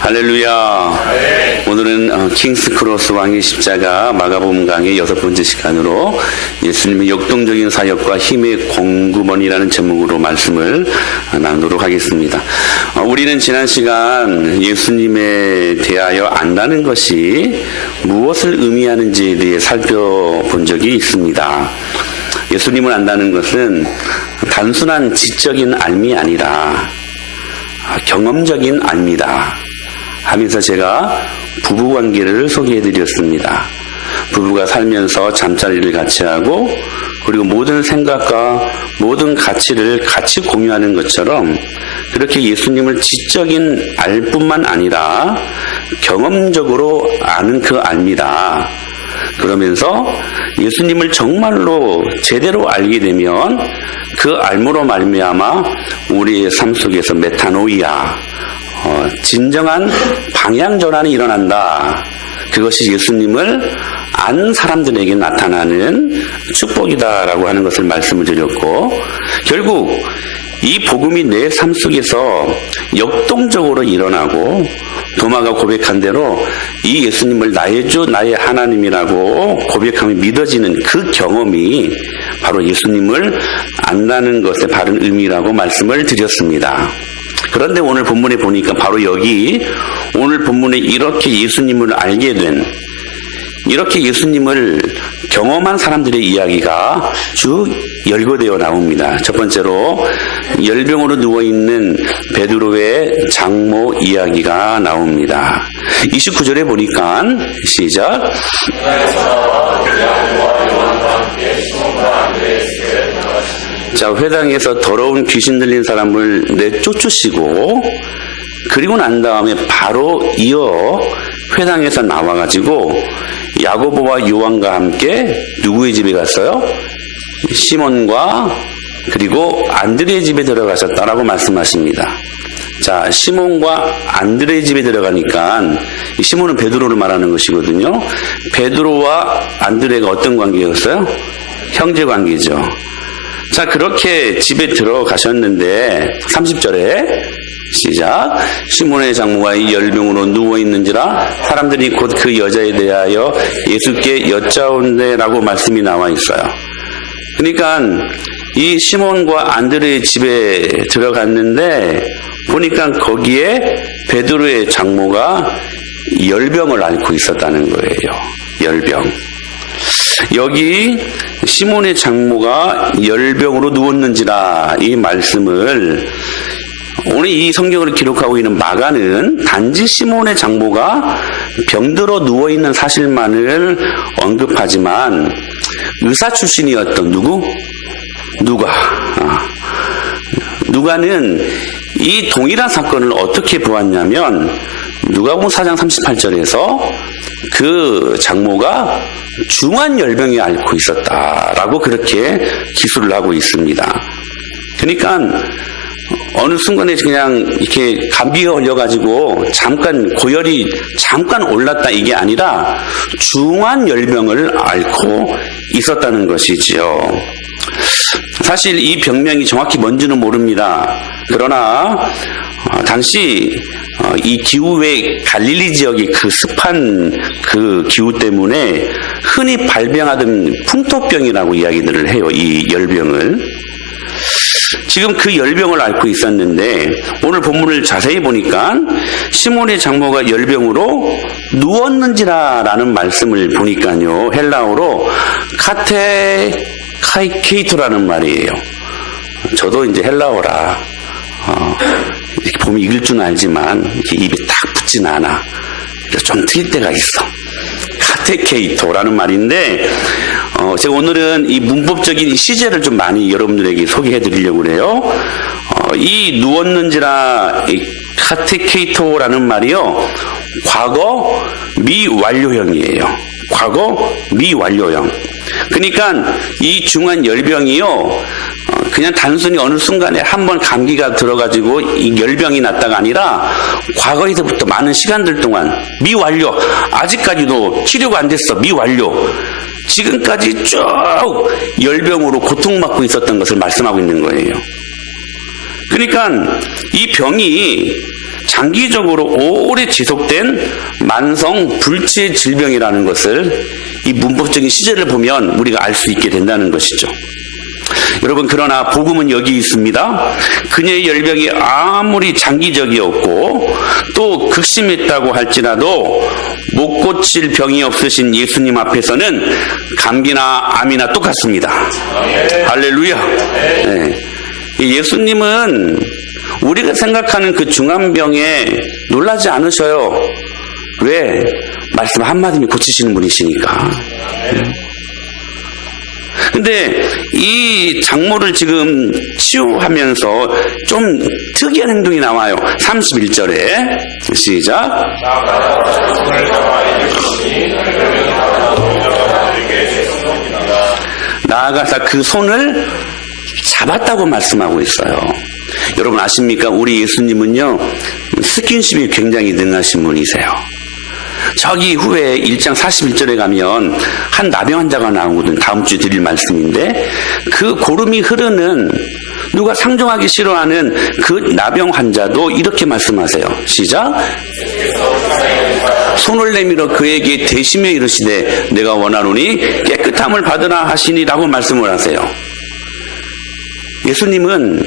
할렐루야. 오늘은 킹스크로스 왕의 십자가 마가복음 강의 6번째 시간으로 예수님의 역동적인 사역과 힘의 공급원이라는 제목으로 말씀을 나누도록 하겠습니다. 우리는 지난 시간 예수님에 대하여 안다는 것이 무엇을 의미하는지에 대해 살펴본 적이 있습니다. 예수님을 안다는 것은 단순한 지적인 알미 아니라 경험적인 알미다 하면서 제가 부부관계를 소개해드렸습니다. 부부가 살면서 잠자리를 같이 하고 그리고 모든 생각과 모든 가치를 같이 공유하는 것처럼 그렇게 예수님을 지적인 알 뿐만 아니라 경험적으로 아는 그 알미다. 그러면서 예수님을 정말로 제대로 알게 되면 그 알므로 말미암아 우리의 삶 속에서 메타노이아, 진정한 방향 전환이 일어난다. 그것이 예수님을 안 사람들에게 나타나는 축복이다라고 하는 것을 말씀을 드렸고, 결국 이 복음이 내 삶 속에서 역동적으로 일어나고 도마가 고백한 대로 이 예수님을 나의 주 나의 하나님이라고 고백함이 믿어지는 그 경험이 바로 예수님을 안다는 것의 바른 의미라고 말씀을 드렸습니다. 그런데 오늘 본문에 보니까 바로 여기 오늘 본문에 이렇게 예수님을 알게 된, 이렇게 예수님을 경험한 사람들의 이야기가 쭉 열거되어 나옵니다. 첫 번째로 열병으로 누워있는 베드로의 장모 이야기가 나옵니다. 29절에 보니까 시작. 자, 회당에서 더러운 귀신 들린 사람을 내쫓으시고 그리고 난 다음에 바로 이어 회당에서 나와가지고 야고보와 요한과 함께 누구의 집에 갔어요? 시몬과 그리고 안드레의 집에 들어가셨다라고 말씀하십니다. 자, 시몬과 안드레의 집에 들어가니까 시몬은 베드로를 말하는 것이거든요. 베드로와 안드레가 어떤 관계였어요? 형제 관계죠. 자, 그렇게 집에 들어가셨는데 30절에 시작. 시몬의 장모가 이 열병으로 누워있는지라 사람들이 곧 그 여자에 대하여 예수께 여짜온대라고 말씀이 나와 있어요. 그러니까 이 시몬과 안드레의 집에 들어갔는데 보니까 거기에 베드로의 장모가 열병을 앓고 있었다는 거예요. 열병. 여기 시몬의 장모가 열병으로 누웠는지라 이 말씀을 오늘 이 성경을 기록하고 있는 마가는 단지 시몬의 장모가 병들어 누워있는 사실만을 언급하지만 의사 출신이었던 누가는 이 동일한 사건을 어떻게 보았냐면 누가복음 4장 38절에서 그 장모가 중한 열병에 앓고 있었다라고 그렇게 기술을 하고 있습니다. 그러니까 어느 순간에 그냥 이렇게 감기가 걸려가지고 잠깐 고열이 잠깐 올랐다 이게 아니라 중한 열병을 앓고 있었다는 것이지요. 사실 이 병명이 정확히 뭔지는 모릅니다. 그러나 당시 이 기후의 갈릴리 지역의 그 습한 그 기후 때문에 흔히 발병하던 풍토병이라고 이야기들을 해요. 이 열병을. 지금 그 열병을 앓고 있었는데 오늘 본문을 자세히 보니까 시몬의 장모가 열병으로 누웠는지라라는 말씀을 보니까요. 헬라어로 카테카이케이토라는 말이에요. 저도 이제 헬라어라 이렇게 보면 읽을 줄은 알지만 이렇게 입에 딱 붙진 않아. 그래서 좀 틀릴 때가 있어. 카테케이토라는 말인데 제가 오늘은 이 문법적인 시제를 좀 많이 여러분들에게 소개해 드리려고 그래요. 이 누웠는지라 이 카테케이토라는 말이요. 과거 미완료형이에요. 과거 미완료형. 그러니까 이 중한 열병이요. 그냥 단순히 어느 순간에 한번 감기가 들어가지고 이 열병이 났다가 아니라 과거에서부터 많은 시간들 동안 미완료, 아직까지도 치료가 안 됐어, 미완료. 지금까지 쭉 열병으로 고통받고 있었던 것을 말씀하고 있는 거예요. 그러니까 이 병이 장기적으로 오래 지속된 만성 불치의 질병이라는 것을 이 문법적인 시제를 보면 우리가 알 수 있게 된다는 것이죠. 여러분, 그러나 복음은 여기 있습니다. 그녀의 열병이 아무리 장기적이었고 또 극심했다고 할지라도 못 고칠 병이 없으신 예수님 앞에서는 감기나 암이나 똑같습니다. 할렐루야. 네. 예수님은 우리가 생각하는 그 중환병에 놀라지 않으셔요. 왜? 말씀 한마디면 고치시는 분이시니까. 근데 이 장모를 지금 치유하면서 좀 특이한 행동이 나와요. 31절에 시작. 나아가서 그 손을 잡았다고 말씀하고 있어요. 여러분 아십니까? 우리 예수님은요, 스킨십이 굉장히 능하신 분이세요. 저기 후에 1장 41절에 가면 한 나병 환자가 나오거든. 다음 주에 드릴 말씀인데, 그 고름이 흐르는, 누가 상종하기 싫어하는 그 나병 환자도 이렇게 말씀하세요. 시작. 손을 내밀어 그에게 대심에 이르시되 내가 원하노니 깨끗함을 받으라 하시니라고 말씀을 하세요. 예수님은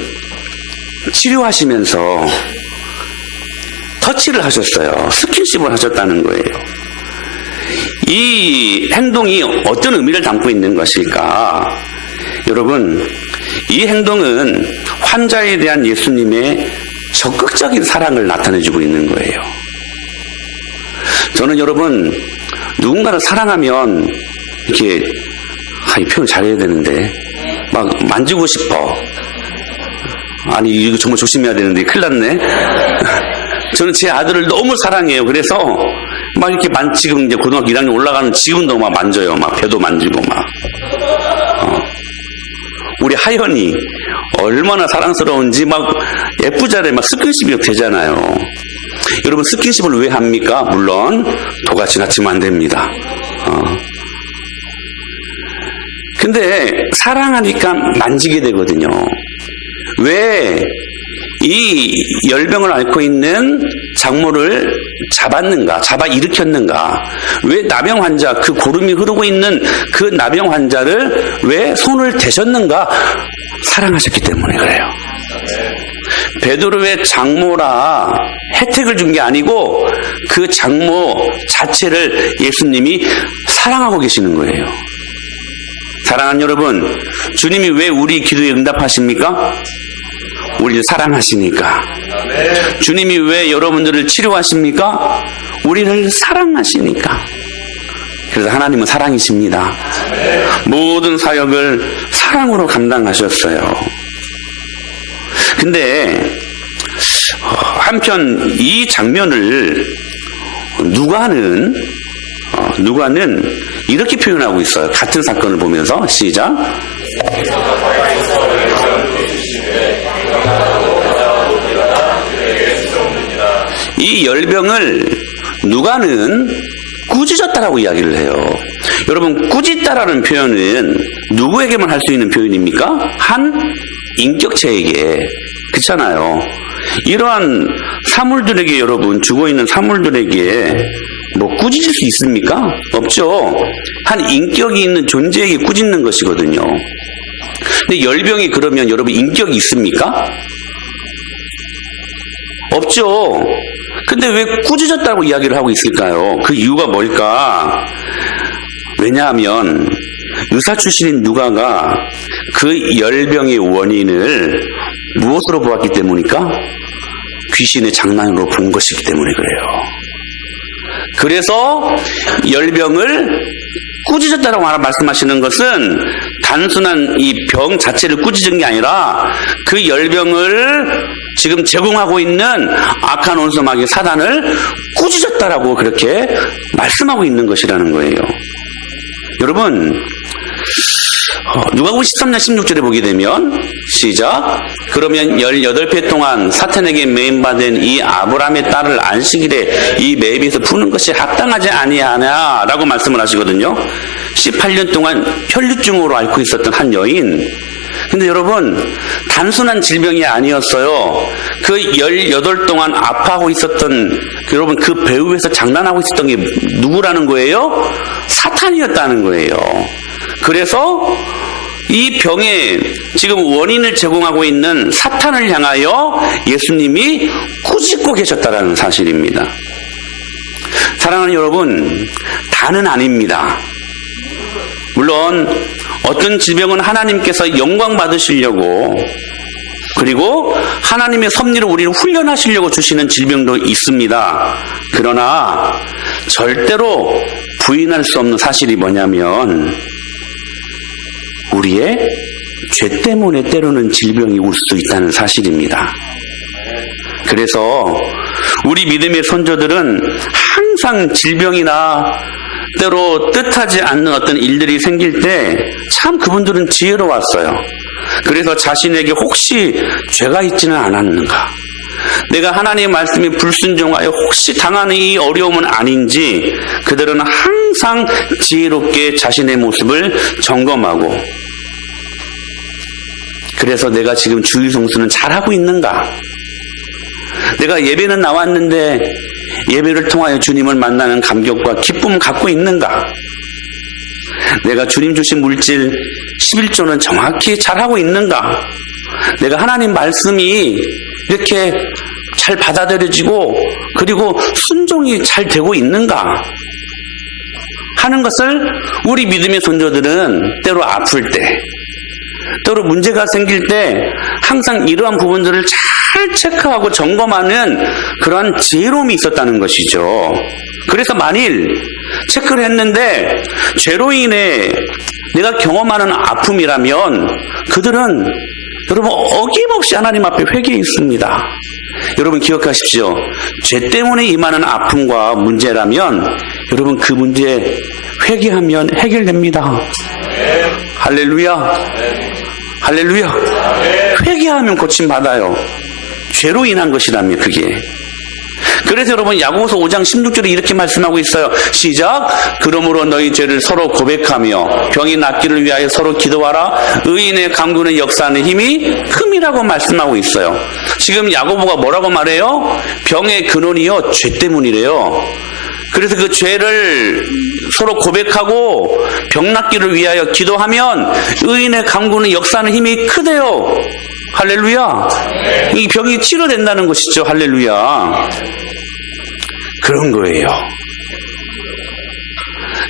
치료하시면서 터치를 하셨어요. 스킨십을 하셨다는 거예요. 이 행동이 어떤 의미를 담고 있는 것일까? 여러분, 이 행동은 환자에 대한 예수님의 적극적인 사랑을 나타내주고 있는 거예요. 저는 여러분, 누군가를 사랑하면 이렇게 이 표현 잘해야 되는데 막 만지고 싶어. 아니, 이거 정말 조심해야 되는데 큰일 났네. 저는 제 아들을 너무 사랑해요. 그래서 막 이렇게 지금 이제 고등학교 1학년 올라가는 지금도 막 만져요. 막 배도 만지고 막. 우리 하연이 얼마나 사랑스러운지 막 예쁘잖아요. 막 스킨십이 되잖아요. 여러분, 스킨십을 왜 합니까? 물론 도가 지나치면 안 됩니다. 근데 사랑하니까 만지게 되거든요. 왜 이 열병을 앓고 있는 장모를 잡았는가, 잡아 일으켰는가? 왜 나병 환자, 그 고름이 흐르고 있는 그 나병 환자를 왜 손을 대셨는가? 사랑하셨기 때문에 그래요. 베드로의 장모라 혜택을 준 게 아니고 그 장모 자체를 예수님이 사랑하고 계시는 거예요. 사랑하는 여러분, 주님이 왜 우리 기도에 응답하십니까? 우리를 사랑하시니까. 주님이 왜 여러분들을 치료하십니까? 우리를 사랑하시니까. 그래서 하나님은 사랑이십니다. 모든 사역을 사랑으로 감당하셨어요. 근데 한편 이 장면을 누가는 이렇게 표현하고 있어요. 같은 사건을 보면서 시작. 이 열병을 누가는 꾸짖었다라고 이야기를 해요. 여러분, 꾸짖다라는 표현은 누구에게만 할 수 있는 표현입니까? 한 인격체에게. 그렇잖아요. 이러한 사물들에게, 여러분, 죽어있는 사물들에게 뭐 꾸짖을 수 있습니까? 없죠. 한 인격이 있는 존재에게 꾸짖는 것이거든요. 근데 열병이 그러면 여러분 인격이 있습니까? 없죠. 근데 왜 꾸짖었다고 이야기를 하고 있을까요? 그 이유가 뭘까? 왜냐하면 의사 출신인 누가가 그 열병의 원인을 무엇으로 보았기 때문일까? 귀신의 장난으로 본 것이기 때문에 그래요. 그래서 열병을 꾸짖었다라고 말씀하시는 것은 단순한 이 병 자체를 꾸짖은 게 아니라 그 열병을 지금 제공하고 있는 악한 원수 마귀 사단을 꾸짖었다라고 그렇게 말씀하고 있는 것이라는 거예요. 여러분, 누가복음 13장 16절에 보게 되면 시작. 그러면 18배 동안 사탄에게 매임받은 이 아브라함의 딸을 안식일에 이 매입에서 푸는 것이 합당하지 아니하냐라고 말씀을 하시거든요. 18년 동안 혈류증으로 앓고 있었던 한 여인, 근데 여러분, 단순한 질병이 아니었어요. 그 18 동안 아파하고 있었던, 여러분, 그 배후에서 장난하고 있었던 게 누구라는 거예요? 사탄이었다는 거예요. 그래서 이 병에 지금 원인을 제공하고 있는 사탄을 향하여 예수님이 꾸짖고 계셨다는 사실입니다. 사랑하는 여러분, 다는 아닙니다. 물론 어떤 질병은 하나님께서 영광 받으시려고, 그리고 하나님의 섭리로 우리를 훈련하시려고 주시는 질병도 있습니다. 그러나 절대로 부인할 수 없는 사실이 뭐냐면, 우리의 죄 때문에 때로는 질병이 올 수 있다는 사실입니다. 그래서 우리 믿음의 선조들은 항상 질병이나 때로 뜻하지 않는 어떤 일들이 생길 때 참 그분들은 지혜로웠어요. 그래서 자신에게 혹시 죄가 있지는 않았는가, 내가 하나님의 말씀에 불순종하여 혹시 당하는 이 어려움은 아닌지 그들은 항상 지혜롭게 자신의 모습을 점검하고, 그래서 내가 지금 주일 성수는 잘하고 있는가, 내가 예배는 나왔는데 예배를 통하여 주님을 만나는 감격과 기쁨을 갖고 있는가, 내가 주님 주신 물질 11조는 정확히 잘하고 있는가, 내가 하나님 말씀이 이렇게 잘 받아들여지고 그리고 순종이 잘 되고 있는가 하는 것을 우리 믿음의 선조들은 때로 아플 때, 때로 문제가 생길 때 항상 이러한 부분들을 잘 체크하고 점검하는 그러한 지혜로움이 있었다는 것이죠. 그래서 만일 체크를 했는데 죄로 인해 내가 경험하는 아픔이라면 그들은 여러분 어김없이 하나님 앞에 회개했습니다. 여러분 기억하십시오. 죄 때문에 임하는 아픔과 문제라면 여러분 그 문제 회개하면 해결됩니다. 할렐루야. 할렐루야. 회개하면 고침받아요. 죄로 인한 것이라면 그게. 그래서 여러분 야고보서 5장 16절에 이렇게 말씀하고 있어요. 시작. 그러므로 너희 죄를 서로 고백하며 병이 낫기를 위하여 서로 기도하라. 의인의 강구는 역사하는 힘이 큼이라고 말씀하고 있어요. 지금 야고보가 뭐라고 말해요? 병의 근원이요 죄 때문이래요. 그래서 그 죄를 서로 고백하고 병 낫기를 위하여 기도하면 의인의 강구는 역사하는 힘이 크대요. 할렐루야. 이 병이 치료된다는 것이죠. 할렐루야. 그런 거예요.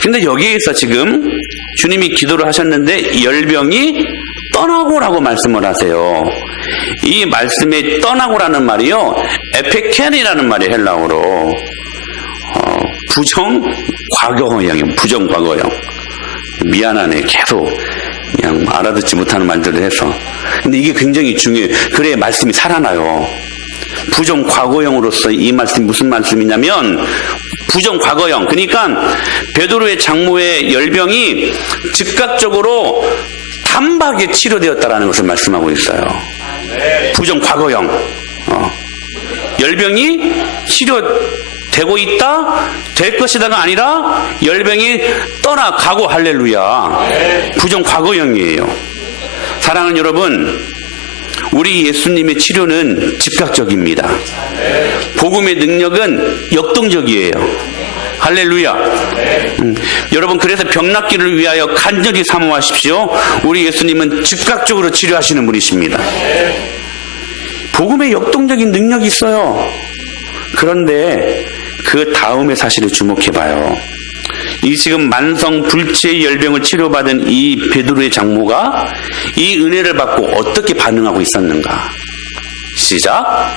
근데 여기에서 지금 주님이 기도를 하셨는데 열병이 떠나고라고 말씀을 하세요. 이 말씀에 떠나고라는 말이요, 에페켄이라는 말이 헬라어로 부정 과거형이에요. 부정 과거형. 미안하네. 계속 그냥 알아듣지 못하는 말들을 해서. 근데 이게 굉장히 중요해요. 그래야 말씀이 살아나요. 부정 과거형으로서 이 말씀이 무슨 말씀이냐면 부정 과거형. 그러니까 베드로의 장모의 열병이 즉각적으로 단박에 치료되었다라는 것을 말씀하고 있어요. 부정 과거형. 열병이 치료되고 있다, 될 것이다가 아니라 열병이 떠나가고. 할렐루야. 부정 과거형이에요. 사랑하는 여러분, 우리 예수님의 치료는 즉각적입니다. 복음의 능력은 역동적이에요. 할렐루야. 여러분, 그래서 병 낫기를 위하여 간절히 사모하십시오. 우리 예수님은 즉각적으로 치료하시는 분이십니다. 복음의 역동적인 능력이 있어요. 그런데 그 다음의 사실을 주목해봐요. 이 지금 만성 불치의 열병을 치료받은 이 베드로의 장모가 이 은혜를 받고 어떻게 반응하고 있었는가? 시작.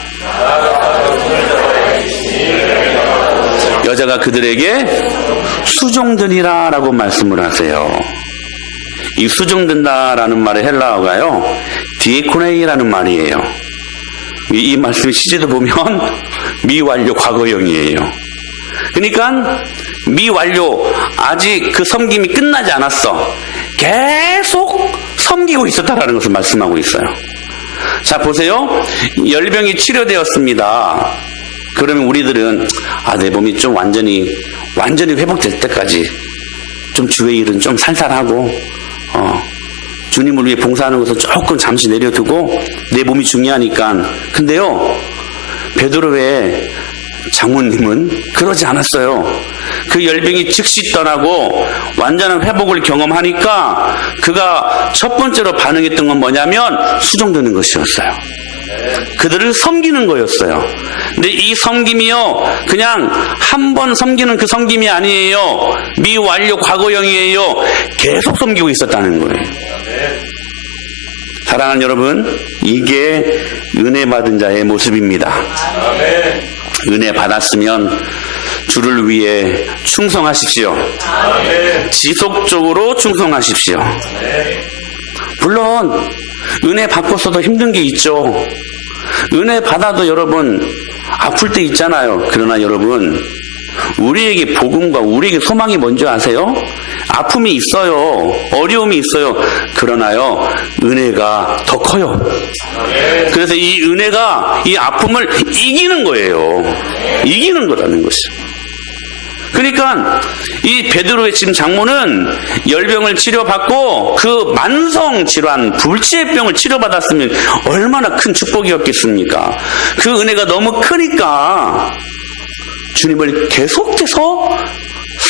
여자가 그들에게 수종드니라 라고 말씀을 하세요. 이 수종든다라는 말의 헬라어가요, 디에코네이라는 말이에요. 이 말씀 시제도 보면 미완료 과거형이에요. 그러니까 미완료, 아직 그 섬김이 끝나지 않았어. 계속 섬기고 있었다라는 것을 말씀하고 있어요. 자, 보세요. 열병이 치료되었습니다. 그러면 우리들은 내 몸이 좀 완전히 회복될 때까지 좀 주의 일은 좀 살살하고 주님을 위해 봉사하는 것을 조금 잠시 내려두고 내 몸이 중요하니까. 근데요, 베드로의 장모님은 그러지 않았어요. 그 열병이 즉시 떠나고 완전한 회복을 경험하니까 그가 첫 번째로 반응했던 건 뭐냐면 수종드는 것이었어요. 그들을 섬기는 거였어요. 근데 이 섬김이요, 그냥 한 번 섬기는 그 섬김이 아니에요. 미완료 과거형이에요. 계속 섬기고 있었다는 거예요. 사랑하는 여러분, 이게 은혜 받은 자의 모습입니다. 은혜 받았으면 주를 위해 충성하십시오. 지속적으로 충성하십시오. 물론 은혜 받고서도 힘든 게 있죠. 은혜 받아도 여러분 아플 때 있잖아요. 그러나 여러분, 우리에게 복음과 우리에게 소망이 뭔지 아세요? 아픔이 있어요. 어려움이 있어요. 그러나요, 은혜가 더 커요. 그래서 이 은혜가 이 아픔을 이기는 거예요. 이기는 거라는 것이. 그러니까 이 베드로의 지금 장모는 열병을 치료받고 그 만성 질환, 불치의병을 치료받았으면 얼마나 큰 축복이었겠습니까? 그 은혜가 너무 크니까 주님을 계속해서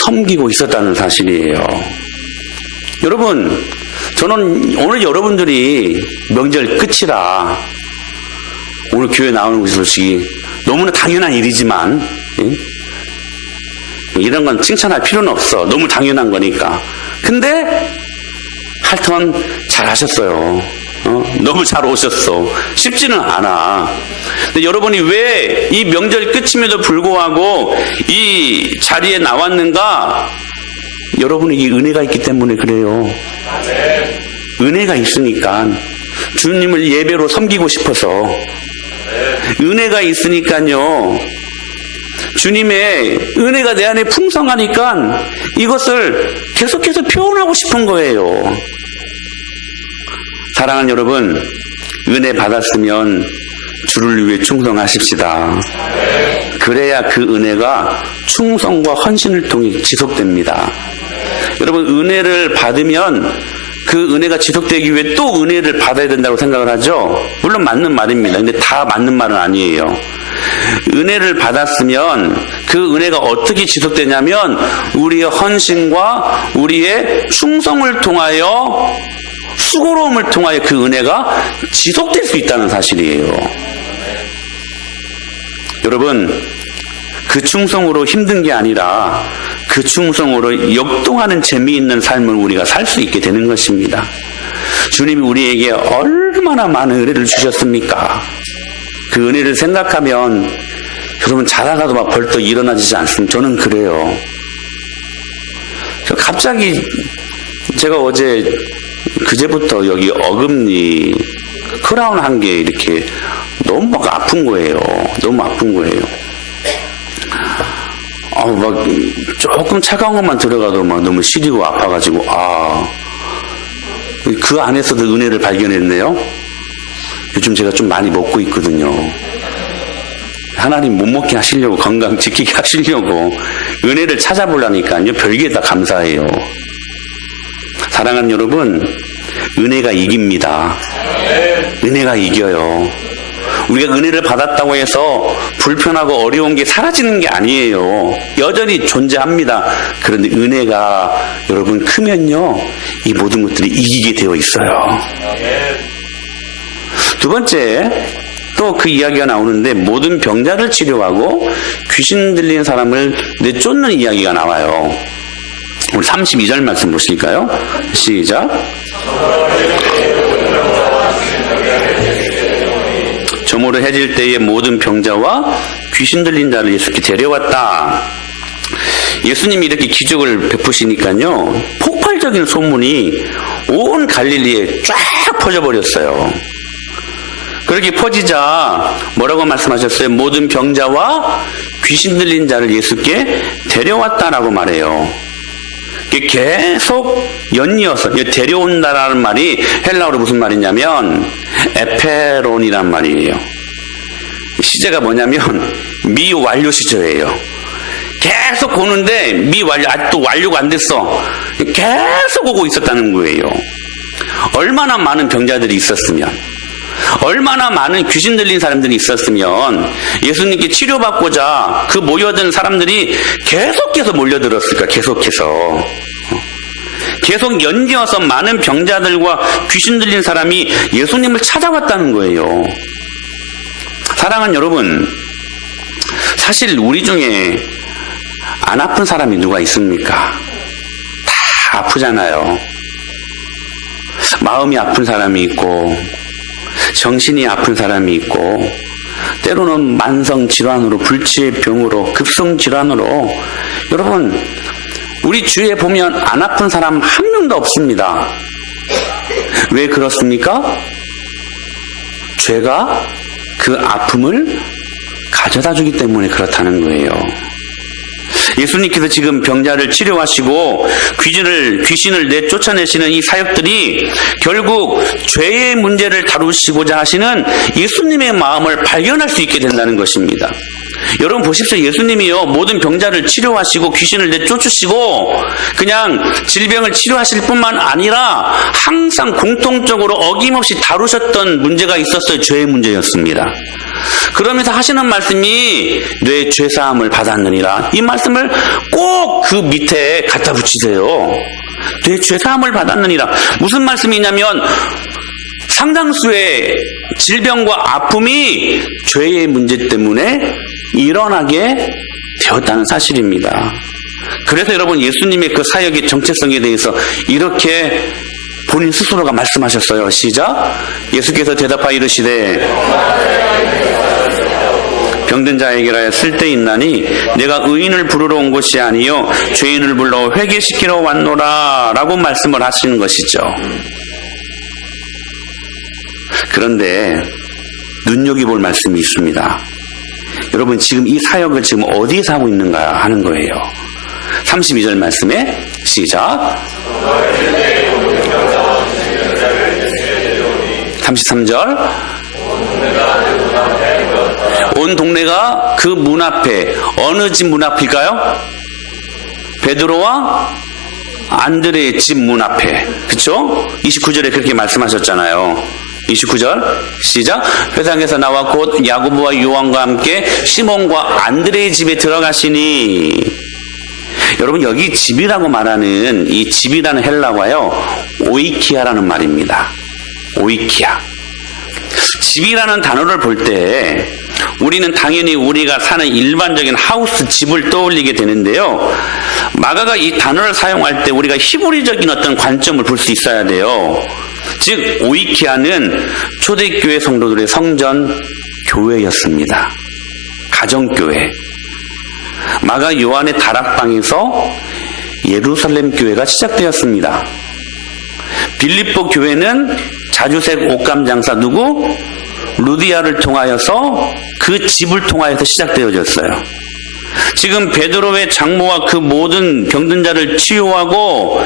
섬기고 있었다는 사실이에요. 여러분, 저는 오늘 여러분들이 명절 끝이라 오늘 교회 나오는 것이 솔직히 너무나 당연한 일이지만, 이런 건 칭찬할 필요는 없어. 너무 당연한 거니까. 근데 하여튼 잘 하셨어요. 너무 잘 오셨어. 쉽지는 않아. 근데 여러분이 왜 이 명절 끝임에도 불구하고 이 자리에 나왔는가? 여러분에게 은혜가 있기 때문에 그래요. 은혜가 있으니까 주님을 예배로 섬기고 싶어서, 은혜가 있으니까요, 주님의 은혜가 내 안에 풍성하니까 이것을 계속해서 표현하고 싶은 거예요. 사랑하는 여러분, 은혜 받았으면 주를 위해 충성하십시다. 그래야 그 은혜가 충성과 헌신을 통해 지속됩니다. 여러분, 은혜를 받으면 그 은혜가 지속되기 위해 또 은혜를 받아야 된다고 생각을 하죠. 물론 맞는 말입니다. 근데 다 맞는 말은 아니에요. 은혜를 받았으면 그 은혜가 어떻게 지속되냐면 우리의 헌신과 우리의 충성을 통하여, 수고로움을 통하여 그 은혜가 지속될 수 있다는 사실이에요. 여러분, 그 충성으로 힘든 게 아니라 그 충성으로 역동하는 재미있는 삶을 우리가 살 수 있게 되는 것입니다. 주님이 우리에게 얼마나 많은 은혜를 주셨습니까? 그 은혜를 생각하면 여러분 자다가도 막 벌떡 일어나지지 않습니다. 저는 그래요. 갑자기 제가 어제 그제부터 여기 어금니 크라운 한 게 이렇게 너무 막 아픈 거예요. 너무 아픈 거예요. 막 조금 차가운 것만 들어가도 막 너무 시리고 아파가지고, 그 안에서도 은혜를 발견했네요. 요즘 제가 좀 많이 먹고 있거든요. 하나님 못 먹게 하시려고, 건강 지키게 하시려고 은혜를 찾아보려니까요, 별게 다 감사해요. 사랑하는 여러분, 은혜가 이깁니다. 은혜가 이겨요. 우리가 은혜를 받았다고 해서 불편하고 어려운 게 사라지는 게 아니에요. 여전히 존재합니다. 그런데 은혜가 여러분 크면요, 이 모든 것들이 이기게 되어 있어요. 두 번째, 또 그 이야기가 나오는데 모든 병자를 치료하고 귀신 들린 사람을 내쫓는 이야기가 나와요. 우리 32절 말씀 보실까요? 시작. 저물어 해질 때에 모든 병자와 귀신 들린 자를 예수께 데려왔다. 예수님이 이렇게 기적을 베푸시니까요, 폭발적인 소문이 온 갈릴리에 쫙 퍼져버렸어요. 그렇게 퍼지자 뭐라고 말씀하셨어요? 모든 병자와 귀신 들린 자를 예수께 데려왔다라고 말해요. 계속 연이어서, 데려온다라는 말이 헬라어로 무슨 말이냐면 에페론이란 말이에요. 시제가 뭐냐면 미완료 시제예요. 계속 오는데 미완료, 아직도 완료가 안 됐어. 계속 오고 있었다는 거예요. 얼마나 많은 병자들이 있었으면, 얼마나 많은 귀신 들린 사람들이 있었으면 예수님께 치료받고자 그 모여든 사람들이 계속해서 몰려들었을까. 계속 연이어서 많은 병자들과 귀신 들린 사람이 예수님을 찾아왔다는 거예요. 사랑하는 여러분, 사실 우리 중에 안 아픈 사람이 누가 있습니까? 다 아프잖아요. 마음이 아픈 사람이 있고, 정신이 아픈 사람이 있고, 때로는 만성 질환으로, 불치의 병으로, 급성 질환으로. 여러분, 우리 주위에 보면 안 아픈 사람 한 명도 없습니다. 왜 그렇습니까? 죄가 그 아픔을 가져다 주기 때문에 그렇다는 거예요. 예수님께서 지금 병자를 치료하시고 귀신을 내쫓아내시는 이 사역들이 결국 죄의 문제를 다루시고자 하시는 예수님의 마음을 발견할 수 있게 된다는 것입니다. 여러분 보십시오. 예수님이요, 모든 병자를 치료하시고 귀신을 내쫓으시고 그냥 질병을 치료하실 뿐만 아니라 항상 공통적으로 어김없이 다루셨던 문제가 있었어요. 죄의 문제였습니다. 그러면서 하시는 말씀이 내 죄사함을 받았느니라. 이 말씀을 꼭 그 밑에 갖다 붙이세요. 내 죄사함을 받았느니라. 무슨 말씀이냐면 상당수의 질병과 아픔이 죄의 문제 때문에 일어나게 되었다는 사실입니다. 그래서 여러분 예수님의 그 사역의 정체성에 대해서 이렇게 본인 스스로가 말씀하셨어요. 시작. 예수께서 대답하여 이르시되 병든 자에게라 쓸데있나니 내가 의인을 부르러 온 것이 아니요 죄인을 불러 회개시키러 왔노라 라고 말씀을 하시는 것이죠. 그런데 눈여겨볼 말씀이 있습니다. 여러분 지금 이 사역을 지금 어디에서 하고 있는가 하는 거예요. 32절 말씀에 시작. 33절 온 동네가 그 문 앞에, 어느 집 문 앞일까요? 베드로와 안드레의 집 문 앞에. 그쵸? 29절에 그렇게 말씀하셨잖아요. 29절 시작. 회당에서 나와 곧 야고보와 요한과 함께 시몬과 안드레의 집에 들어가시니. 여러분 여기 집이라고 말하는 이 집이라는 헬라어가요 오이키아라는 말입니다. 오이키아. 집이라는 단어를 볼 때 우리는 당연히 우리가 사는 일반적인 하우스 집을 떠올리게 되는데요. 마가가 이 단어를 사용할 때 우리가 히브리적인 어떤 관점을 볼 수 있어야 돼요. 즉 오이키아는 초대교회 성도들의 성전 교회였습니다. 가정교회. 마가 요한의 다락방에서 예루살렘 교회가 시작되었습니다. 빌립보 교회는 자주색 옷감 장사 누구? 루디아를 통하여서 그 집을 통하여서 시작되어졌어요. 지금 베드로의 장모와 그 모든 병든 자를 치유하고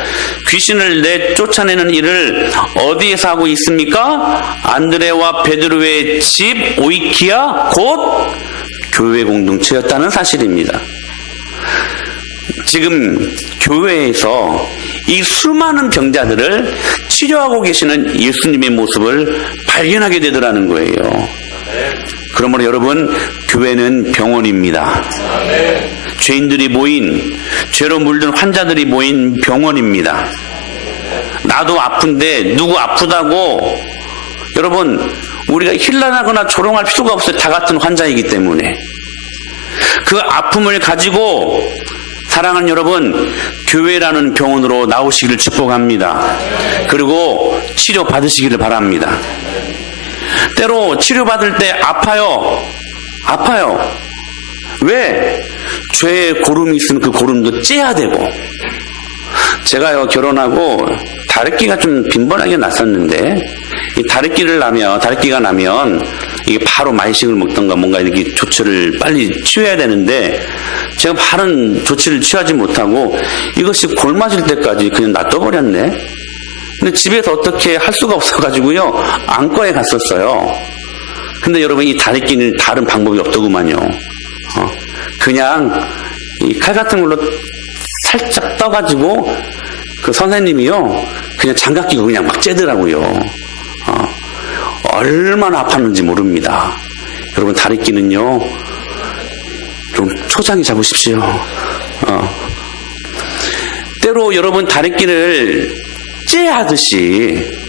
귀신을 내쫓아내는 일을 어디에서 하고 있습니까? 안드레와 베드로의 집 오이키아 곧 교회 공동체였다는 사실입니다. 지금 교회에서 이 수많은 병자들을 치료하고 계시는 예수님의 모습을 발견하게 되더라는 거예요. 그러므로 여러분 교회는 병원입니다. 죄인들이 모인, 죄로 물든 환자들이 모인 병원입니다. 나도 아픈데 누구 아프다고 여러분 우리가 힐난하거나 조롱할 필요가 없어요. 다 같은 환자이기 때문에. 그 아픔을 가지고 사랑하는 여러분 교회라는 병원으로 나오시기를 축복합니다. 그리고 치료 받으시기를 바랍니다. 때로 치료받을 때 아파요. 왜? 죄에 고름이 있으면 그 고름도 째야 되고. 제가요 결혼하고 다래끼가 좀 빈번하게 났었는데 이 다래끼가 나면 이게 바로 마이식을 먹던가 뭔가 이렇게 조치를 빨리 취해야 되는데 제가 바른 조치를 취하지 못하고 이것이 골맞을 때까지 그냥 놔둬버렸네. 근데 집에서 어떻게 할 수가 없어가지고요 안과에 갔었어요. 근데 여러분 이 다래끼는 다른 방법이 없더구만요. 그냥 이 칼 같은 걸로 살짝 떠가지고 그 선생님이요 그냥 장갑 끼고 그냥 막 째더라고요. 얼마나 아팠는지 모릅니다. 여러분, 다리끼는요, 좀 초장히 잡으십시오. 때로 여러분, 다리끼를 째하듯이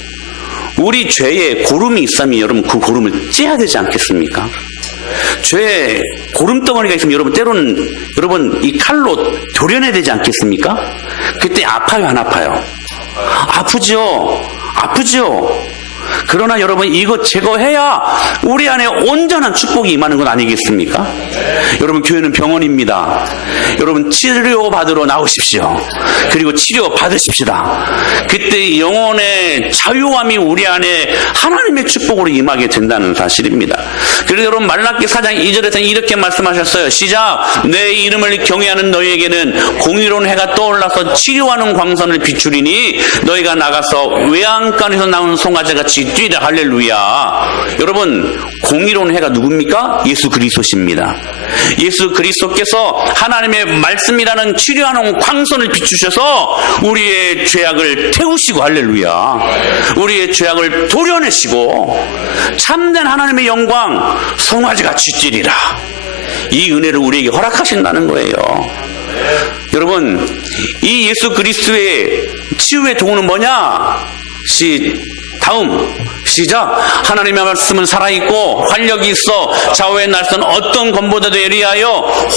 우리 죄에 고름이 있으면 여러분 그 고름을 째야 되지 않겠습니까? 죄에 고름덩어리가 있으면 여러분 때로는 여러분 이 칼로 도려내야 되지 않겠습니까? 그때 아파요, 안 아파요? 아프죠? 아프죠? 그러나 여러분 이거 제거해야 우리 안에 온전한 축복이 임하는 건 아니겠습니까? 여러분, 교회는 병원입니다. 여러분, 치료받으러 나오십시오. 그리고 치료 받으십시다. 그때 영혼의 자유함이 우리 안에 하나님의 축복으로 임하게 된다는 사실입니다. 그래서 여러분, 말라기 4장 2절에서는 이렇게 말씀하셨어요. 시작. 내 이름을 경외하는 너희에게는 공의로운 해가 떠올라서 치료하는 광선을 비추리니 너희가 나가서 외양간에서 나온 송아지같이 뛰라. 할렐루야. 여러분, 공의로운 해가 누굽니까? 예수 그리스도십니다. 예수 그리스도께서 하나님의 말씀이라는 치료하는 광선을 비추셔서 우리의 죄악을 태우시고, 할렐루야, 우리의 죄악을 도려내시고 참된 하나님의 영광 송아지같이 뛰리라. 이 은혜를 우리에게 허락하신다는 거예요. 여러분, 이 예수 그리스도의 치유의 도구는 뭐냐? 다음 시작. 하나님의 말씀은 살아있고 활력이 있어 좌우의 날선 어떤 검보다도 예리하여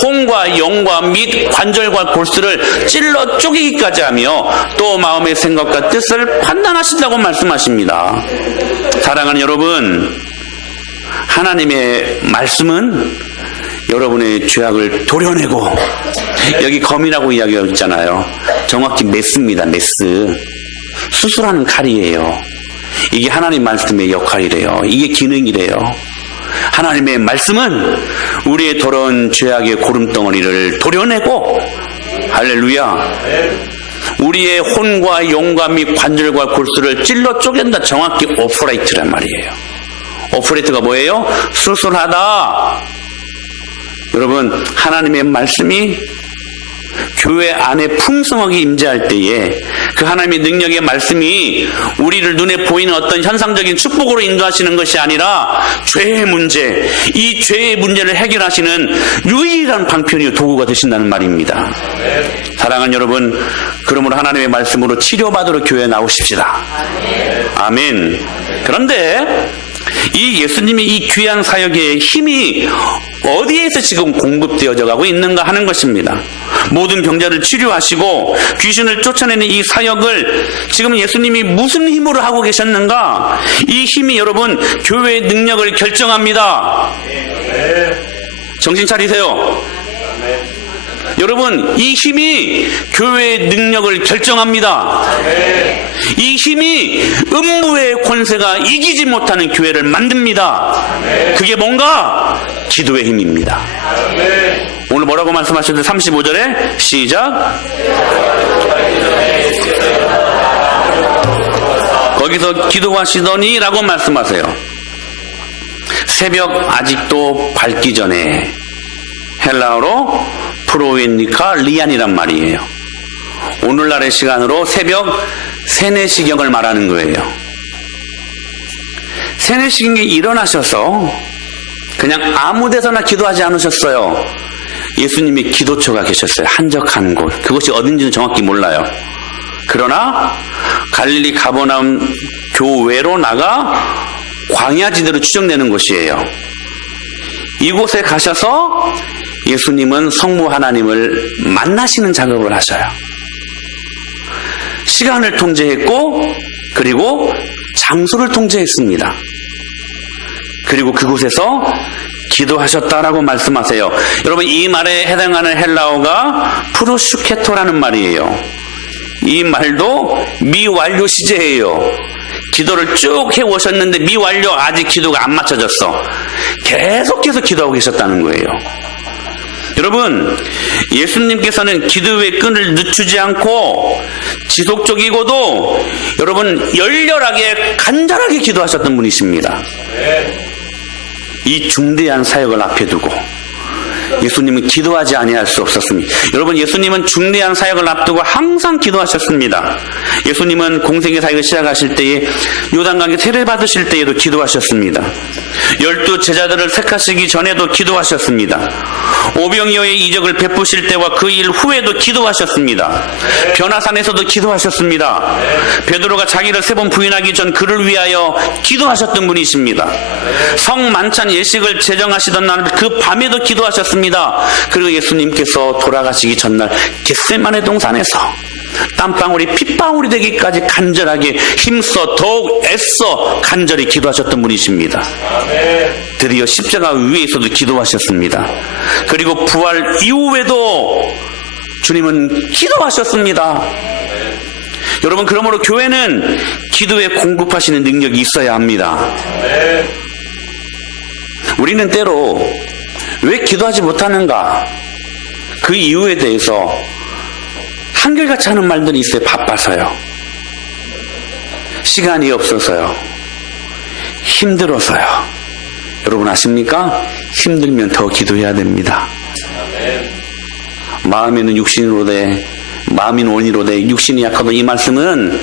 혼과 영과 및 관절과 골수를 찔러 쪼개기까지 하며 또 마음의 생각과 뜻을 판단하신다고 말씀하십니다. 사랑하는 여러분, 하나님의 말씀은 여러분의 죄악을 도려내고, 여기 검이라고 이야기했잖아요. 정확히 메스입니다. 메스. 수술하는 칼이에요. 이게 하나님 말씀의 역할이래요. 이게 기능이래요. 하나님의 말씀은 우리의 더러운 죄악의 고름덩어리를 도려내고, 할렐루야, 우리의 혼과 영과 및 관절과 골수를 찔러 쪼갠다. 정확히 오퍼레이트란 말이에요. 오퍼레이트가 뭐예요? 수술하다. 여러분, 하나님의 말씀이 교회 안에 풍성하게 임재할 때에 그 하나님의 능력의 말씀이 우리를 눈에 보이는 어떤 현상적인 축복으로 인도하시는 것이 아니라 죄의 문제, 이 죄의 문제를 해결하시는 유일한 방편이요 도구가 되신다는 말입니다. 사랑하는 여러분, 그러므로 하나님의 말씀으로 치료받으러 교회에 나오십시다. 아멘. 그런데 이 예수님의 이 귀한 사역의 힘이 어디에서 지금 공급되어져 가고 있는가 하는 것입니다. 모든 병자를 치료하시고 귀신을 쫓아내는 이 사역을 지금 예수님이 무슨 힘으로 하고 계셨는가? 이 힘이 여러분 교회의 능력을 결정합니다. 정신 차리세요. 여러분, 이 힘이 교회의 능력을 결정합니다. 이 힘이 음부의 권세가 이기지 못하는 교회를 만듭니다. 그게 뭔가? 기도의 힘입니다. 오늘 뭐라고 말씀하셨는데 35절에 시작. 거기서 기도하시더니 라고 말씀하세요. 새벽 아직도 밝기 전에, 헬라어로 프로웬니카 리안이란 말이에요. 오늘날의 시간으로 새벽 3, 4시경을 말하는 거예요. 3, 4시경에 일어나셔서 그냥 아무 데서나 기도하지 않으셨어요. 예수님의 기도처가 계셨어요. 한적한 곳. 그것이 어딘지는 정확히 몰라요. 그러나 갈릴리 가버나움 교외로 나가 광야지대로 추정되는 곳이에요. 이곳에 가셔서 예수님은 성부 하나님을 만나시는 작업을 하셔요. 시간을 통제했고, 그리고 장소를 통제했습니다. 그리고 그곳에서 기도하셨다라고 말씀하세요. 여러분, 이 말에 해당하는 헬라어가 프로슈케토라는 말이에요. 이 말도 미완료 시제예요. 기도를 쭉 해오셨는데 미완료, 아직 기도가 안 맞춰졌어. 계속해서 기도하고 계셨다는 거예요. 여러분, 예수님께서는 기도의 끈을 늦추지 않고 지속적이고도 여러분 열렬하게 간절하게 기도하셨던 분이십니다. 이 중대한 사역을 앞에 두고 예수님은 기도하지 아니할 수 없었습니다. 여러분, 예수님은 중대한 사역을 앞두고 항상 기도하셨습니다. 예수님은 공생의 사역을 시작하실 때에 요단강에 세례 받으실 때에도 기도하셨습니다. 12 제자들을 택하시기 전에도 기도하셨습니다. 오병이어의 이적을 베푸실 때와 그 일 후에도 기도하셨습니다. 변화산에서도 기도하셨습니다. 베드로가 자기를 3번 부인하기 전 그를 위하여 기도하셨던 분이십니다. 성만찬 예식을 제정하시던 날 그 밤에도 기도하셨습니다. 그리고 예수님께서 돌아가시기 전날 겟세마네 동산에서 땀방울이 핏방울이 되기까지 간절하게 힘써 더욱 애써 간절히 기도하셨던 분이십니다. 드디어 십자가 위에서도 기도하셨습니다. 그리고 부활 이후에도 주님은 기도하셨습니다. 여러분, 그러므로 교회는 기도에 공급하시는 능력이 있어야 합니다. 우리는 때로 왜 기도하지 못하는가? 그 이유에 대해서 한결같이 하는 말들이 있어요. 바빠서요. 시간이 없어서요. 힘들어서요. 여러분 아십니까? 힘들면 더 기도해야 됩니다. 마음에는 육신으로 돼, 마음인 원이로 돼, 육신이 약하도, 이 말씀은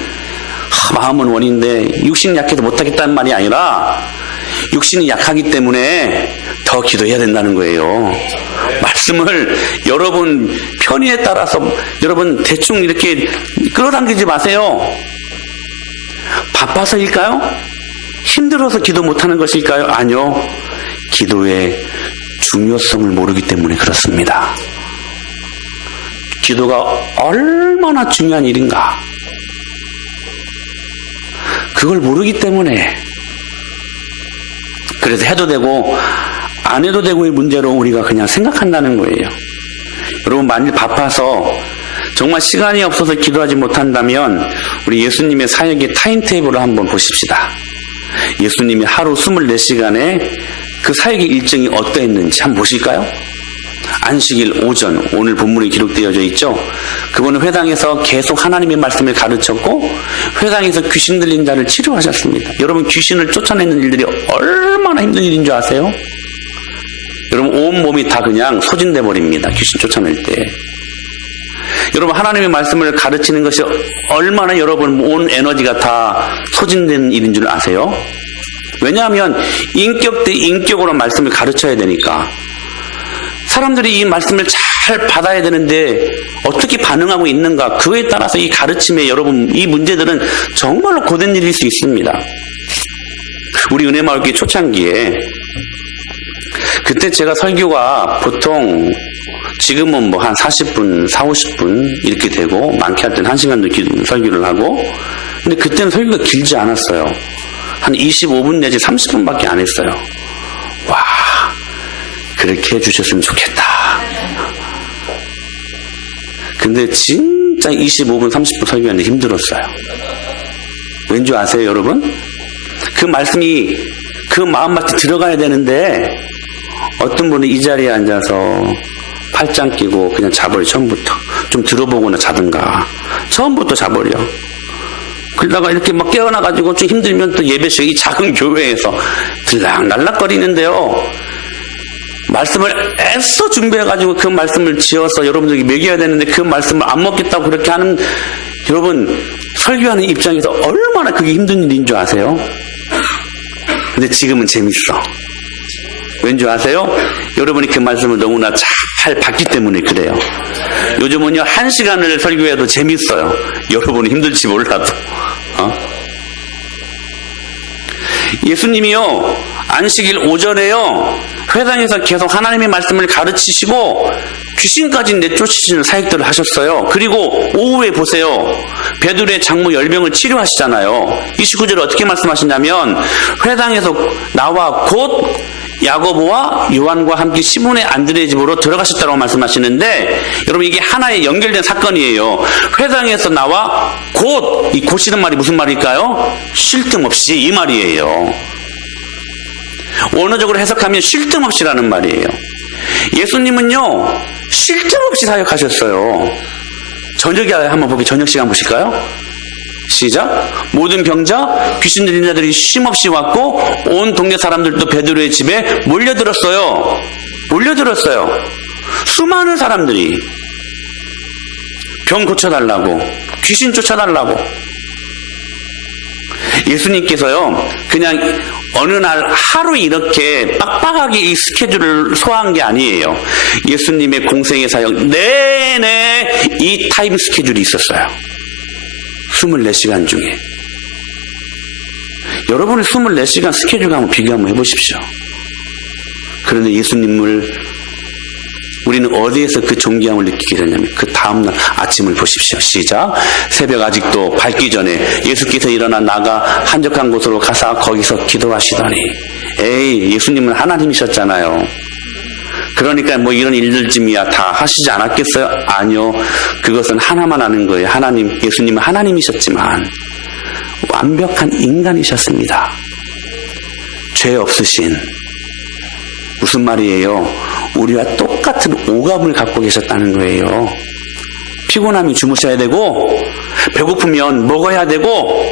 마음은 원인데 육신이 약해도 못하겠다는 말이 아니라 육신이 약하기 때문에 더 기도해야 된다는 거예요. 말씀을 여러분 편의에 따라서 여러분 대충 이렇게 끌어당기지 마세요. 바빠서일까요? 힘들어서 기도 못하는 것일까요? 아니요. 기도의 중요성을 모르기 때문에 그렇습니다. 기도가 얼마나 중요한 일인가, 그걸 모르기 때문에, 그래서 해도 되고 안 해도 되고의 문제로 우리가 그냥 생각한다는 거예요. 여러분, 만일 바빠서 정말 시간이 없어서 기도하지 못한다면 우리 예수님의 사역의 타임테이블을 한번 보십시다. 예수님이 하루 24시간에 그 사역의 일정이 어떠했는지 한번 보실까요? 안식일 오전, 오늘 본문에 기록되어져 있죠. 그분은 회당에서 계속 하나님의 말씀을 가르쳤고 회당에서 귀신 들린 자를 치료하셨습니다. 여러분, 귀신을 쫓아내는 일들이 얼마나 힘든 일인 줄 아세요? 여러분, 온몸이 다 그냥 소진돼 버립니다. 귀신 쫓아낼 때. 여러분, 하나님의 말씀을 가르치는 것이 얼마나 여러분 온 에너지가 다 소진된 일인 줄 아세요? 왜냐하면 인격 대 인격으로 말씀을 가르쳐야 되니까. 사람들이 이 말씀을 잘 받아야 되는데 어떻게 반응하고 있는가, 그에 따라서 이 가르침에 여러분 이 문제들은 정말로 고된 일일 수 있습니다. 우리 은혜마을교회 초창기에 그때 제가 설교가 보통 지금은 뭐 한 40분, 40-50분 이렇게 되고 많게 할 때는 1시간도 설교를 하고, 근데 그때는 설교가 길지 않았어요. 한 25분 내지 30분밖에 안 했어요. 와, 그렇게 해주셨으면 좋겠다. 근데 진짜 25분, 30분 설교하는데 힘들었어요. 왠지 아세요, 여러분? 그 말씀이 그 마음밭에 들어가야 되는데 어떤 분은 이 자리에 앉아서 팔짱 끼고 그냥 자버려. 처음부터 좀 들어보거나 자든가 처음부터 자버려. 그러다가 이렇게 막 깨어나가지고 좀 힘들면 또 예배 시간, 이 작은 교회에서 들락날락거리는데요, 말씀을 애써 준비해가지고 그 말씀을 지어서 여러분들에게 먹여야 되는데 그 말씀을 안 먹겠다고 그렇게 하는, 여러분 설교하는 입장에서 얼마나 그게 힘든 일인 줄 아세요? 근데 지금은 재밌어. 왠지 아세요? 여러분이 그 말씀을 너무나 잘 받기 때문에 그래요. 요즘은요, 1시간을 설교해도 재밌어요. 여러분이 힘들지 몰라도. 예수님이요, 안식일 오전에요, 회당에서 계속 하나님의 말씀을 가르치시고 귀신까지 내쫓으시는 사역들을 하셨어요. 그리고 오후에 보세요, 베드로의 장모 10명을 치료하시잖아요. 29절에 어떻게 말씀하시냐면, 회당에서 나와 곧 야고보와 요한과 함께 시몬의 안드레의 집으로 들어가셨다고 말씀하시는데, 여러분 이게 하나의 연결된 사건이에요. 회당에서 나와 곧, 이 곧이란 말이 무슨 말일까요? 쉴 틈 없이, 이 말이에요. 원어적으로 해석하면 쉴 틈 없이라는 말이에요. 예수님은요, 쉴 틈 없이 사역하셨어요. 저녁에 한번 볼게요. 저녁 시간 보실까요? 시작. 모든 병자, 귀신 들린 자들이 쉼없이 왔고 온 동네 사람들도 베드로의 집에 몰려들었어요. 올려들었어요. 수많은 사람들이 병 고쳐달라고, 귀신 쫓아달라고. 예수님께서요, 그냥 어느 날 하루 이렇게 빡빡하게 이 스케줄을 소화한 게 아니에요. 예수님의 공생의 사역 내내 이 타임 스케줄이 있었어요. 24시간 중에. 여러분의 24시간 스케줄과 한번 비교 한번 해보십시오. 그런데 예수님을 우리는 어디에서 그 존귀함을 느끼게 되냐면 그 다음날 아침을 보십시오. 시작. 새벽 아직도 밝기 전에 예수께서 일어나 나가 한적한 곳으로 가사 거기서 기도하시더니, 에이, 예수님은 하나님이셨잖아요. 그러니까 뭐 이런 일들쯤이야 다 하시지 않았겠어요? 아니요. 그것은 하나만 아는 거예요. 하나님, 예수님은 하나님이셨지만 완벽한 인간이셨습니다. 죄 없으신. 무슨 말이에요? 우리와 똑같은 오감을 갖고 계셨다는 거예요. 피곤하면 주무셔야 되고, 배고프면 먹어야 되고,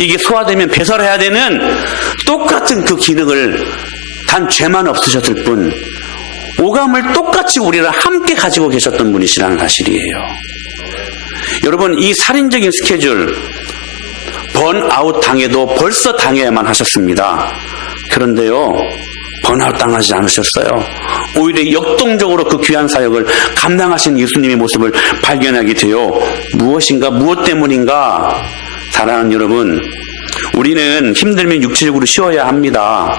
이게 소화되면 배설해야 되는 똑같은 그 기능을 단 죄만 없으셨을 뿐 오감을 똑같이 우리랑 함께 가지고 계셨던 분이시라는 사실이에요. 여러분, 이 살인적인 스케줄 번아웃 당해도 벌써 당해야만 하셨습니다. 그런데요, 번아웃 당하지 않으셨어요. 오히려 역동적으로 그 귀한 사역을 감당하신 예수님의 모습을 발견하게 돼요. 무엇인가, 무엇 때문인가? 사랑하는 여러분, 우리는 힘들면 육체적으로 쉬어야 합니다.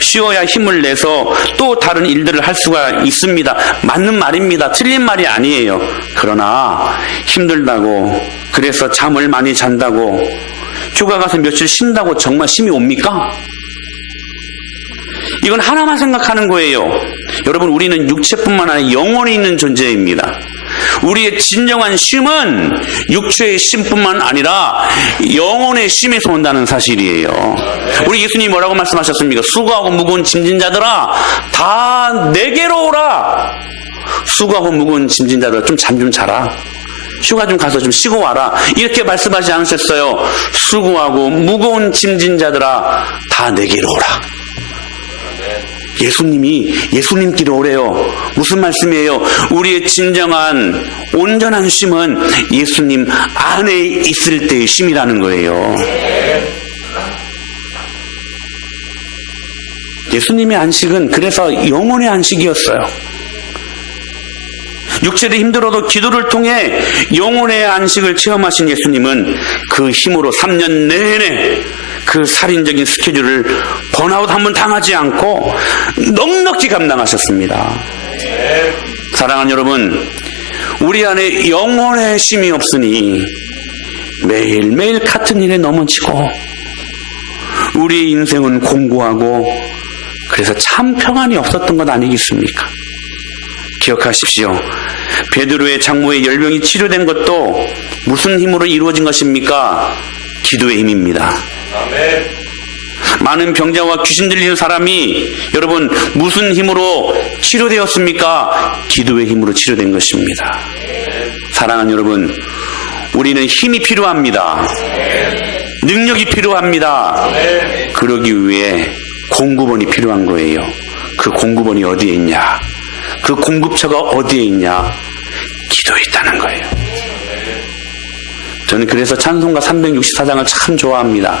쉬어야 힘을 내서 또 다른 일들을 할 수가 있습니다. 맞는 말입니다. 틀린 말이 아니에요. 그러나 힘들다고, 그래서 잠을 많이 잔다고, 휴가 가서 며칠 쉰다고 정말 쉼이 옵니까? 이건 하나만 생각하는 거예요. 여러분, 우리는 육체뿐만 아니라 영혼이 있는 존재입니다. 우리의 진정한 쉼은 육체의 쉼뿐만 아니라 영혼의 쉼에서 온다는 사실이에요. 우리 예수님이 뭐라고 말씀하셨습니까? 수고하고 무거운 짐진 자들아, 다 내게로 오라. 수고하고 무거운 짐진 자들아, 좀 잠 좀 자라. 휴가 좀 가서 좀 쉬고 와라. 이렇게 말씀하지 않으셨어요? 수고하고 무거운 짐진 자들아, 다 내게로 오라. 예수님이 예수님끼리 오래요. 무슨 말씀이에요? 우리의 진정한 온전한 쉼은 예수님 안에 있을 때의 쉼이라는 거예요. 예수님의 안식은 그래서 영혼의 안식이었어요. 육체도 힘들어도 기도를 통해 영혼의 안식을 체험하신 예수님은 그 힘으로 3년 내내 그 살인적인 스케줄을 번아웃 한번 당하지 않고 넉넉히 감당하셨습니다. 사랑하는 여러분, 우리 안에 영혼의 쉼이 없으니 매일매일 같은 일에 넘어지고 우리 인생은 공고하고 그래서 참 평안이 없었던 것 아니겠습니까? 기억하십시오. 베드로의 장모의 열병이 치료된 것도 무슨 힘으로 이루어진 것입니까? 기도의 힘입니다. 아멘. 많은 병자와 귀신 들리는 사람이 여러분 무슨 힘으로 치료되었습니까? 기도의 힘으로 치료된 것입니다. 사랑하는 여러분, 우리는 힘이 필요합니다. 능력이 필요합니다. 그러기 위해 공급원이 필요한 거예요. 그 공급원이 어디에 있냐? 그 공급처가 어디에 있냐? 기도에 있다는 거예요. 저는 그래서 찬송가 364장을 참 좋아합니다.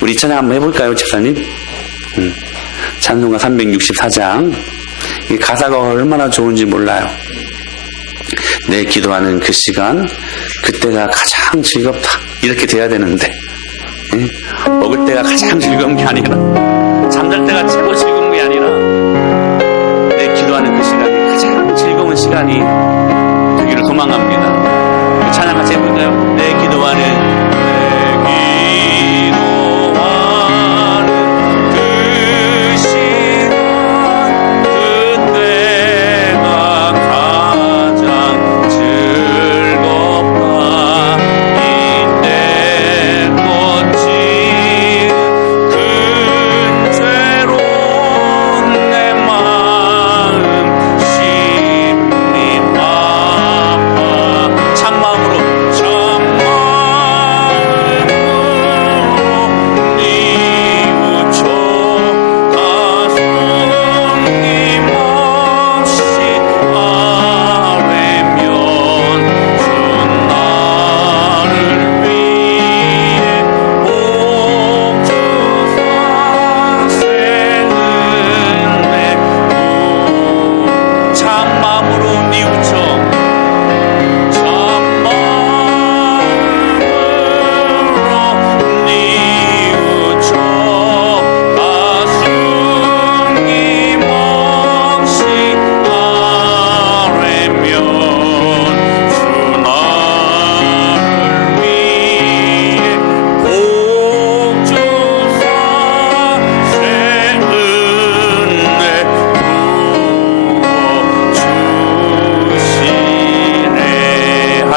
우리 찬양 한번 해볼까요, 집사님? 찬송가 364장. 이 가사가 얼마나 좋은지 몰라요. 내 기도하는 그 시간, 그때가 가장 즐겁다. 이렇게 돼야 되는데, 먹을 때가 가장 즐거운 게 아니라, 잠잘 때가 최고 즐거운 게 아니라, 내 기도하는 그 시간이 가장 즐거운 시간이 되기를 소망합니다. 찬양 같이 해볼까요? 내 기도하는 참 마음으로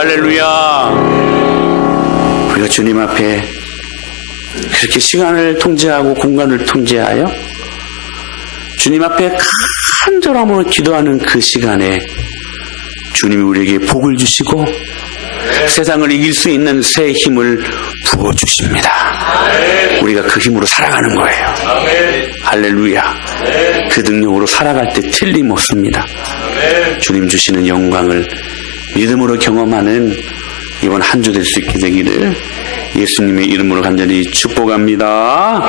할렐루야. 우리가 주님 앞에 그렇게 시간을 통제하고 공간을 통제하여 주님 앞에 간절함으로 기도하는 그 시간에 주님이 우리에게 복을 주시고 세상을 이길 수 있는 새 힘을 부어주십니다. 우리가 그 힘으로 살아가는 거예요. 할렐루야. 그 능력으로 살아갈 때 틀림없습니다. 주님 주시는 영광을 믿음으로 경험하는 이번 한 주 될 수 있게 되기를 예수님의 이름으로 간절히 축복합니다.